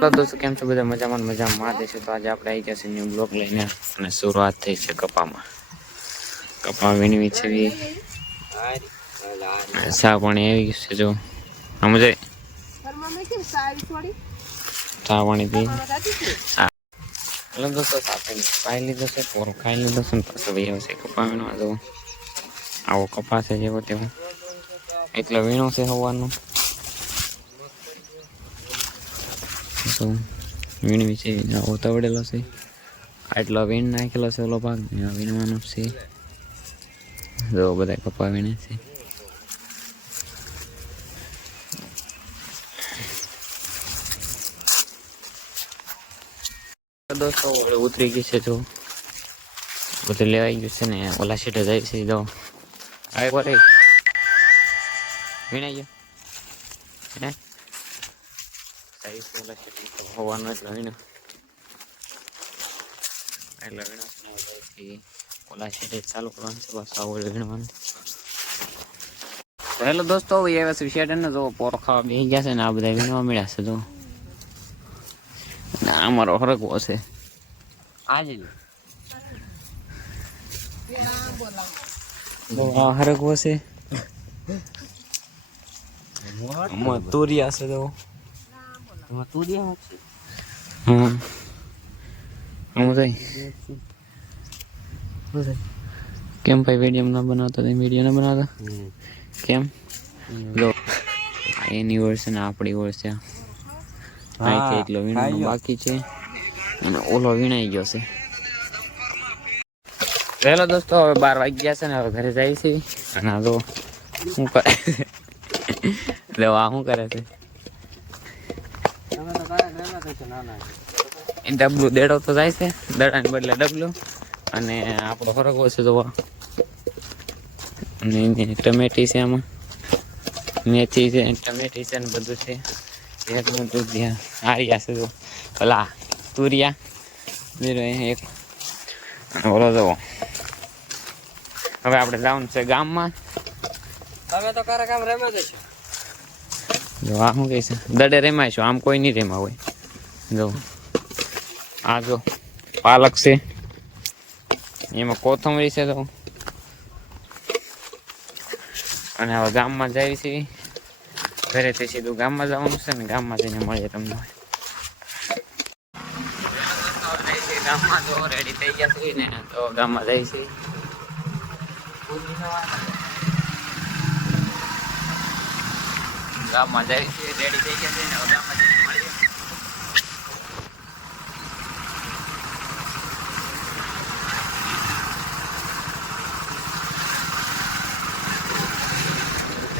તો દોસ્તો કેમ છો બધા મજામાં દેશો તો આજે આપણે આવી ગયા છે ન્યૂ બ્લોગ લઈને અને શરૂઆત થઈ છે કપા વીણવી છે સા પાણી આવી ગયું છે જો સમજે ચા પાણી પી દોસ્તો ખાઈ લીધો છે પોરો ખાઈ લીધો છે પાછો ભાઈ આવશે કપા વીણવા જો આવો કપા છે જેવો તેવો એટલે વીણો છે હવાનું વીણવી છે ઉતાવળેલો છે આટલો વીણ નાખેલો છે ઓલો ભાગ વીણવાનો છે જો બધા કપા વીણે છે દોસ્તો ઉતરી ગઈ છે જો બધું લેવાઈ ગયું છે ને ઓલા સીટે જાય છે જો આવે કોરે વીણાઈ ગયો હે ઓલા સીટે હોવાનું એટલે વીણો એટલે વીણો ઓલા સીટે ચાલુ કરવાનું છે બસ આવું વીણવાનું હેલો દોસ્તો એ વસ્તુ શેડ ને જો પોરો ખાવા બેસી ગયા છે ને આ બધા વીણવા મળ્યા છે જો અમારો હરકવો છે આજે હરકવો છે તુરિયા છે તો તુરિયા હા હું થઈ કેમ ભાઈ વિડીયો ના બનાવતો વિડીયો ના બનાવતા કેમ લો એની વર્ષ ને આપણી વર્ષ છે એટલો વીણવાનો બાકી છે અને ઓલો વીણાઈ ગયો છે હેલો દોસ્તો હવે 12 વાગી ગયા છે ને હવે ઘરે જાય છે અને આ તો શું કરે શું કરે છે ડબલું દેડો તો જાય છે દડાને બદલે ડબલું અને આપણો ફરક છે જોવા અને ટમેટી છે આમાં મેથી છે ટમેટી છે ને બધું છે એટલું દૂધ હાર્યા છે જો ઓલા તુરિયા એક ઓલો જવો હવે આપણે જવાનું છે ગામમાં તમે તો કારા કામ રમે છો જો આ શું કહે છે દડે રેમાય છો આમ કોઈ નહીં રેમા હોય જો આ જો પાલક છે એમાં કોથમરી છે તો અને હવે ગામમાં જાય છે ઘરેથી સીધું ગામમાં જવાનું છે ને ગામમાં જઈને મળીએ તમને ગામમાં તો રેડી થઈ ગયા છે ને તો ગામમાં જાય છે ગામમાં જાય છે રેડી થઈ ગયા છે ને ગામમાં જઈને મળીએ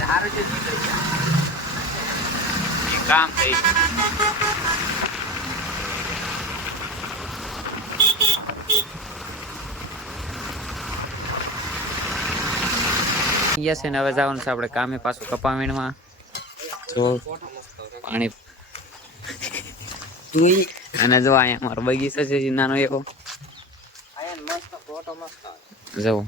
સારું છે કામ થઈ ગયા છે ને હવે જવાનું છે આપણે કામે પાછું કપા વીણવા જો પાણી અને જો અહીંયા અમારો બગીચો છે નાનો એવો જવું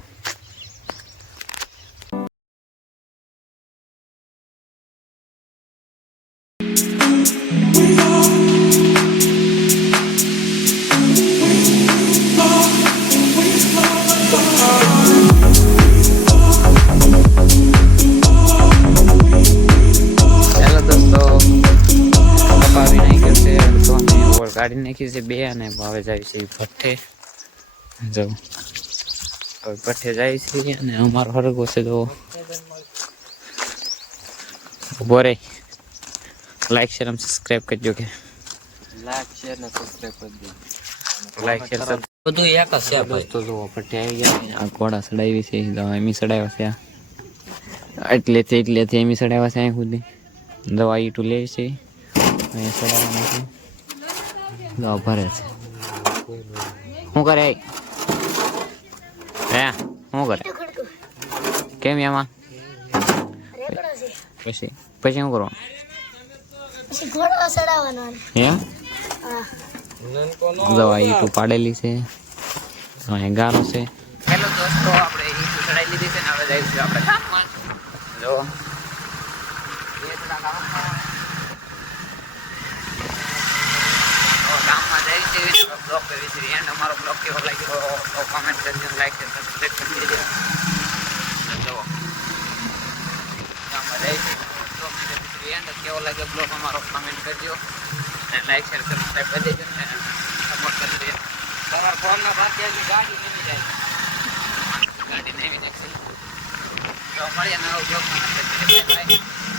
કાઢી નાખી છે બે અને ભાવે જાય છે ભઠ્ઠે જવું હવે ભઠ્ઠે જાય છે અને અમારો હરગો છે તો ઉભો રે લાઈક શેર અને સબસ્ક્રાઇબ કરજો કે લાઈક શેર ને સબસ્ક્રાઇબ કરજો લાઈક શેર બધું એક જ છે દોસ્તો જો ભઠ્ઠે આવી ગયા આ ઘોડા સડાવી છે તો એમી સડાવ્યા છે એટલેથી એમી સડાવ્યા છે અહીં સુધી દવા ઈટું લે છે અહીંયા સડાવવાનું છે ભરે છે શું કરે હે શું કરે કેમ એમાં પછી શું કરવાનું દવા ઈટું પાડેલી છે અહીંયા ગારો છે હેલો દોસ્તો આપણે ઈટું ચડાવી લીધી છે ને હવે જઈશું આપણે ગામમાં જો બ્લોગ કરી છે એન્ડ અમારો બ્લોગ કેવો લાગ્યો તો કોમેન્ટ કરજો, લાઈક અને સબસ્ક્રાઈબ કરી દેજો. જો અમારે એન્ડ કેવો લાગ્યો બ્લોગ અમારો કોમેન્ટ કરજો અને લાઈક શેર સબસ્ક્રાઈબ કરી દેજો ને સપોર્ટ કરી દેજો. તમારા ફોનના ભાગ્યની ગાડી નહીં જાય, ગાડી નહીં નાખશે. તો મળીએ નવો બ્લોગમાં.